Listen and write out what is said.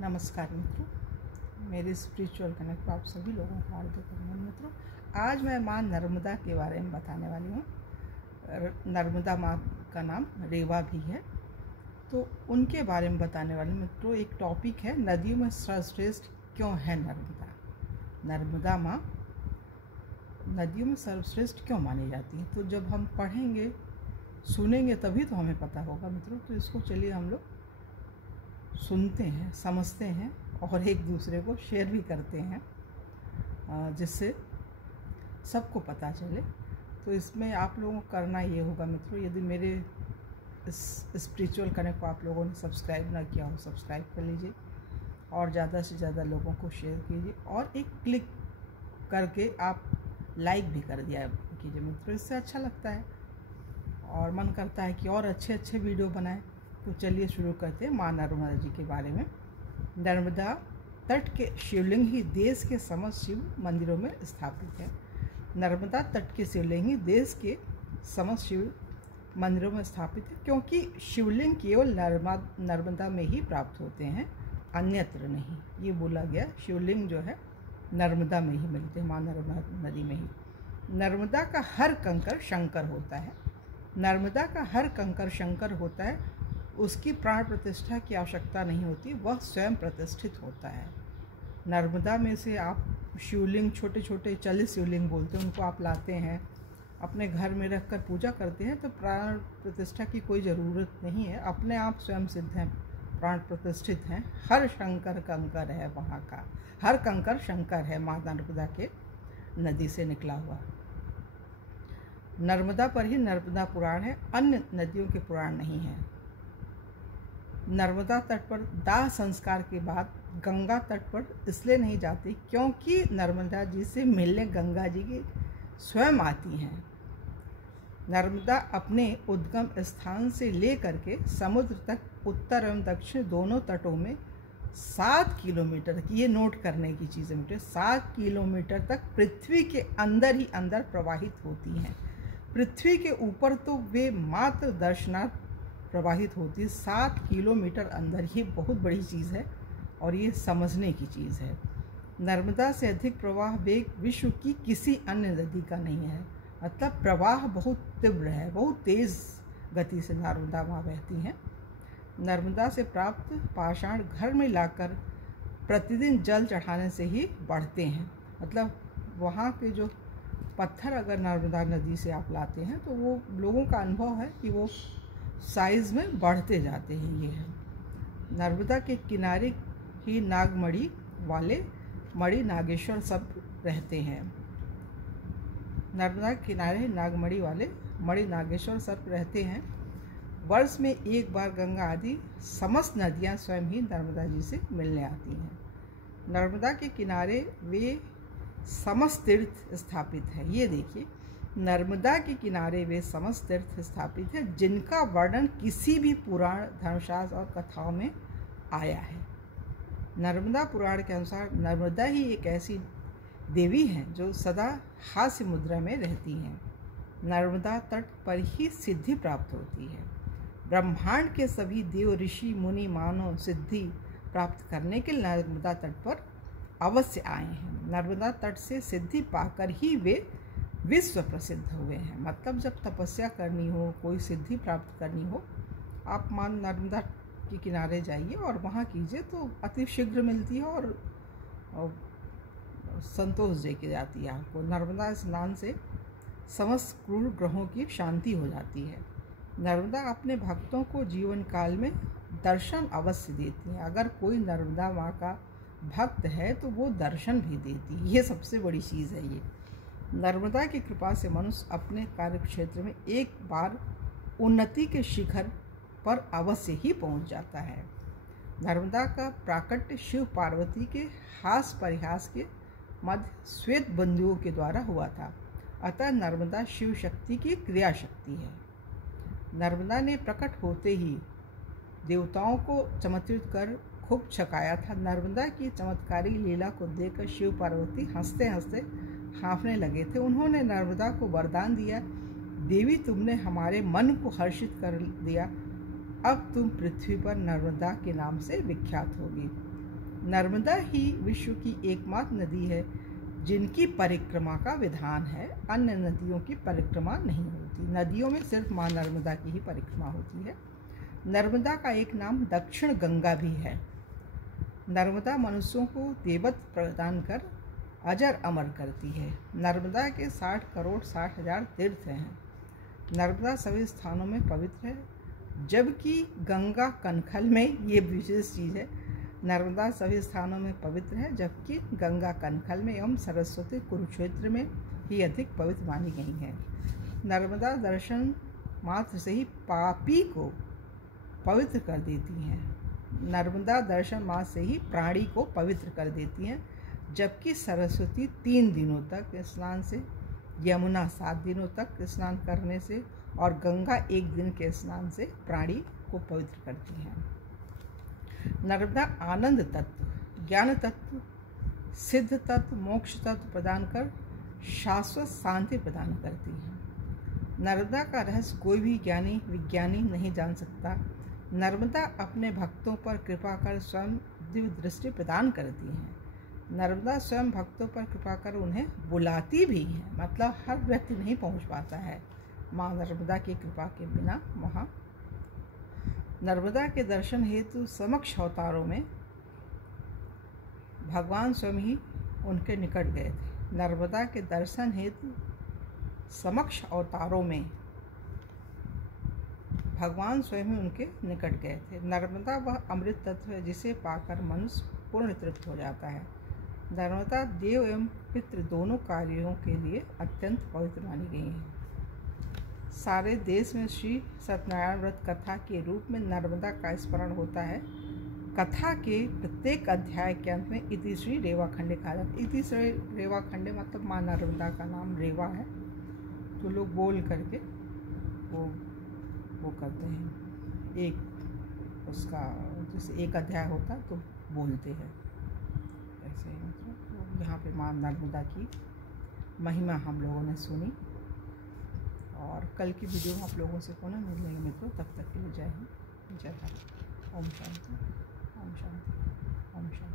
नमस्कार मित्रों, मेरे स्पिरिचुअल कनेक्ट पर आप सभी लोगों को हार्दिक अभिनंदन। मित्रों, आज मैं माँ नर्मदा के बारे में बताने वाली हूँ। नर्मदा माँ का नाम रेवा भी है, तो उनके बारे में बताने वाली मित्रों। एक टॉपिक है, नदियों में सर्वश्रेष्ठ क्यों है नर्मदा। नर्मदा माँ नदियों में सर्वश्रेष्ठ क्यों मानी जाती है, तो जब हम पढ़ेंगे सुनेंगे तभी तो हमें पता होगा मित्रों। तो इसको चलिए हम लोग सुनते हैं, समझते हैं और एक दूसरे को शेयर भी करते हैं, जिससे सबको पता चले। तो इसमें आप लोगों को करना ये होगा मित्रों, यदि मेरे इस स्पिरिचुअल कनेक्ट को आप लोगों ने सब्सक्राइब ना किया हो, सब्सक्राइब कर लीजिए और ज़्यादा से ज़्यादा लोगों को शेयर कीजिए और एक क्लिक करके आप लाइक भी कर दिया कीजिए मित्रों। इससे अच्छा लगता है और मन करता है कि और अच्छे अच्छे वीडियो बनाएं। तो चलिए शुरू करते हैं माँ नर्मदा जी के बारे में। नर्मदा तट के शिवलिंग ही देश के समस्त शिव मंदिरों में स्थापित है। नर्मदा तट के शिवलिंग ही देश के समस्त शिव मंदिरों में स्थापित है, क्योंकि शिवलिंग केवल नर्मदा में ही प्राप्त होते हैं, अन्यत्र नहीं। ये बोला गया, शिवलिंग जो है नर्मदा में ही मिलते हैं, माँ नर्मदा नदी में ही। नर्मदा का हर कंकर शंकर होता है। नर्मदा का हर कंकर शंकर होता है, उसकी प्राण प्रतिष्ठा की आवश्यकता नहीं होती, वह स्वयं प्रतिष्ठित होता है। नर्मदा में से आप शिवलिंग, छोटे छोटे 40 शिवलिंग बोलते हैं, उनको आप लाते हैं, अपने घर में रख कर पूजा करते हैं, तो प्राण प्रतिष्ठा की कोई ज़रूरत नहीं है, अपने आप स्वयं सिद्ध हैं, प्राण प्रतिष्ठित हैं। हर शंकर कंकर है वहाँ का, हर कंकर शंकर है माँ नर्मदा के नदी से निकला हुआ। नर्मदा पर ही नर्मदा पुराण है, अन्य नदियों के पुराण नहीं है। नर्मदा तट पर दाह संस्कार के बाद गंगा तट पर इसलिए नहीं जाती क्योंकि नर्मदा जी से मिलने गंगा जी की स्वयं आती हैं। नर्मदा अपने उद्गम स्थान से लेकर के समुद्र तक उत्तर एवं दक्षिण दोनों तटों में 7 किलोमीटर की, ये नोट करने की चीज़ है मुझे, 7 किलोमीटर तक पृथ्वी के अंदर ही अंदर प्रवाहित होती हैं। पृथ्वी के ऊपर तो वे मात्र दर्शनार्थ प्रवाहित होती है, 7 किलोमीटर अंदर। ही बहुत बड़ी चीज़ है और ये समझने की चीज़ है। नर्मदा से अधिक प्रवाह वेग विश्व की किसी अन्य नदी का नहीं है। मतलब प्रवाह बहुत तीव्र है, बहुत तेज़ गति से नर्मदा वहाँ बहती हैं। नर्मदा से प्राप्त पाषाण घर में लाकर प्रतिदिन जल चढ़ाने से ही बढ़ते हैं। मतलब वहाँ के जो पत्थर अगर नर्मदा नदी से आप लाते हैं तो वो लोगों का अनुभव है कि वो साइज़ में बढ़ते जाते हैं। ये है नर्मदा के किनारे ही नागमणि वाले मणि नागेश्वर सब रहते हैं। नर्मदा के किनारे नागमणि वाले मणि नागेश्वर सब रहते हैं। वर्ष में एक बार गंगा आदि समस्त नदियां स्वयं ही नर्मदा जी से मिलने आती हैं। नर्मदा के किनारे वे समस्त तीर्थ स्थापित है। ये देखिए, नर्मदा के किनारे वे समस्त तीर्थ स्थापित है जिनका वर्णन किसी भी पुराण, धर्मशास्त्र और कथाओं में आया है। नर्मदा पुराण के अनुसार नर्मदा ही एक ऐसी देवी हैं जो सदा हास्य मुद्रा में रहती हैं। नर्मदा तट पर ही सिद्धि प्राप्त होती है। ब्रह्मांड के सभी देव, ऋषि, मुनि, मानव सिद्धि प्राप्त करने के लिए नर्मदा तट पर अवश्य आए हैं। नर्मदा तट से सिद्धि पाकर ही वे विश्व प्रसिद्ध हुए हैं। मतलब जब तपस्या करनी हो, कोई सिद्धि प्राप्त करनी हो, आप माँ नर्मदा के किनारे जाइए और वहाँ कीजिए तो अति शीघ्र मिलती है और संतोष दे के जाती है आपको। नर्मदा स्नान से समस्त क्रूर ग्रहों की शांति हो जाती है। नर्मदा अपने भक्तों को जीवन काल में दर्शन अवश्य देती है। अगर कोई नर्मदा माँ का भक्त है तो वो दर्शन भी देती है। ये सबसे बड़ी चीज़ है। ये नर्मदा की कृपा से मनुष्य अपने कार्य क्षेत्र में एक बार उन्नति के शिखर पर अवश्य ही पहुंच जाता है। नर्मदा का प्राकट्य शिव पार्वती के हास परिहास के मध्य श्वेत बंधुओं के द्वारा हुआ था। अतः नर्मदा शिव शक्ति की क्रिया शक्ति है। नर्मदा ने प्रकट होते ही देवताओं को चमत्कृत कर खूब छकाया था। नर्मदा की चमत्कारी लीला को देखकर शिव पार्वती हंसते हंसते हाँफने लगे थे। उन्होंने नर्मदा को वरदान दिया, देवी तुमने हमारे मन को हर्षित कर दिया, अब तुम पृथ्वी पर नर्मदा के नाम से विख्यात होगी। नर्मदा ही विश्व की एकमात्र नदी है जिनकी परिक्रमा का विधान है। अन्य नदियों की परिक्रमा नहीं होती। नदियों में सिर्फ माँ नर्मदा की ही परिक्रमा होती है। नर्मदा का एक नाम दक्षिण गंगा भी है। नर्मदा मनुष्यों को देवत्व प्रदान कर अजर अमर करती है। नर्मदा के 60 करोड़ 60 हजार तीर्थ हैं। नर्मदा सभी स्थानों में पवित्र है, जबकि गंगा कनखल में, ये विशेष चीज़ है, नर्मदा सभी स्थानों में पवित्र है, जबकि गंगा कनखल में एवं सरस्वती कुरुक्षेत्र में ही अधिक पवित्र मानी गई है। नर्मदा दर्शन मात्र से ही पापी को पवित्र कर देती हैं। नर्मदा दर्शन मात्र से ही प्राणी को पवित्र कर देती हैं, जबकि सरस्वती 3 दिनों तक स्नान से, यमुना 7 दिनों तक स्नान करने से और गंगा 1 दिन के स्नान से प्राणी को पवित्र करती हैं। नर्मदा आनंद तत्व, ज्ञान तत्व, सिद्ध तत्व, मोक्ष तत्व प्रदान कर शाश्वत शांति प्रदान करती है। नर्मदा का रहस्य कोई भी ज्ञानी विज्ञानी नहीं जान सकता। नर्मदा अपने भक्तों पर कृपा कर स्वयं दिव्य दृष्टि प्रदान करती हैं। नर्मदा स्वयं भक्तों पर कृपा कर उन्हें बुलाती भी है, मतलब हर व्यक्ति नहीं पहुंच पाता है माँ नर्मदा की कृपा के बिना वहाँ। नर्मदा के दर्शन हेतु समक्ष अवतारों में भगवान स्वयं ही उनके निकट गए थे। नर्मदा के दर्शन हेतु समक्ष अवतारों में भगवान स्वयं ही उनके निकट गए थे। नर्मदा वह अमृत तत्व है जिसे पाकर मनुष्य पूर्ण तृप्त हो जाता है। नर्मदा देव एवं पितृ दोनों कार्यों के लिए अत्यंत पवित्र मानी गई है। सारे देश में श्री सत्यनारायण व्रत कथा के रूप में नर्मदा का स्मरण होता है। कथा के प्रत्येक अध्याय के अंत में इति श्री रेवाखंडे कहा जाता है। इति श्री रेवाखंडे मतलब माँ नर्मदा का नाम रेवा है, तो लोग बोल करके वो करते हैं। एक उसका जैसे एक अध्याय होता तो बोलते हैं ऐसे, मतलब यहाँ पे माँ नर्मदा की महिमा हम लोगों ने सुनी। और कल की वीडियो में आप लोगों से पुनः मिलेंगे मित्रों। तब तक के लिए जय हिंद, जय भारत। ओम शांति, ओम शांति, ओम शांति।